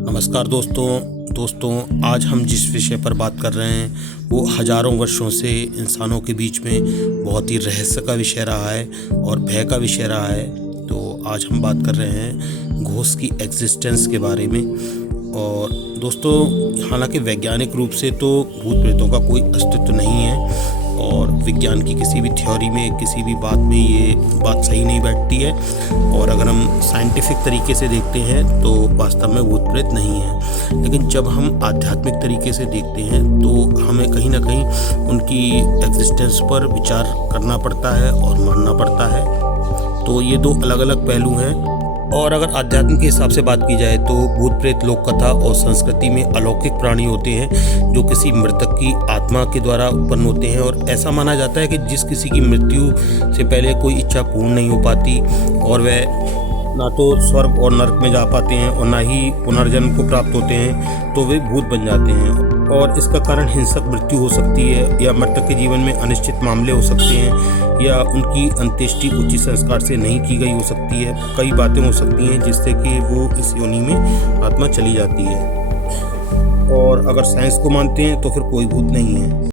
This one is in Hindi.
नमस्कार दोस्तों आज हम जिस विषय पर बात कर रहे हैं वो हजारों वर्षों से इंसानों के बीच में बहुत ही रहस्य का विषय रहा है और भय का विषय रहा है। तो आज हम बात कर रहे हैं घोस्ट की एग्जिस्टेंस के बारे में। और दोस्तों, हालांकि वैज्ञानिक रूप से तो भूत प्रेतों का कोई अस्तित्व नहीं है और विज्ञान की किसी भी थ्योरी में, किसी भी बात में ये बात सही नहीं बैठती है। और अगर हम साइंटिफिक तरीके से देखते हैं तो वास्तव में भूत प्रेत नहीं है। लेकिन जब हम आध्यात्मिक तरीके से देखते हैं तो हमें कहीं ना कहीं उनकी एग्जिस्टेंस पर विचार करना पड़ता है और मानना पड़ता है। तो ये दो अलग अलग पहलू हैं। और अगर आध्यात्म के हिसाब से बात की जाए तो भूत प्रेत लोक कथा और संस्कृति में अलौकिक प्राणी होते हैं जो किसी मृतक की आत्मा के द्वारा उत्पन्न होते हैं। और ऐसा माना जाता है कि जिस किसी की मृत्यु से पहले कोई इच्छा पूर्ण नहीं हो पाती और वह ना तो स्वर्ग और नरक में जा पाते हैं और ना ही पुनर्जन्म को प्राप्त होते हैं, तो वे भूत बन जाते हैं। और इसका कारण हिंसक मृत्यु हो सकती है या मृतक के जीवन में अनिश्चित मामले हो सकते हैं या उनकी अंत्येष्टि उचित संस्कार से नहीं की गई हो सकती है। कई बातें हो सकती हैं जिससे कि वो इस योनि में आत्मा चली जाती है। और अगर साइंस को मानते हैं तो फिर कोई भूत नहीं है।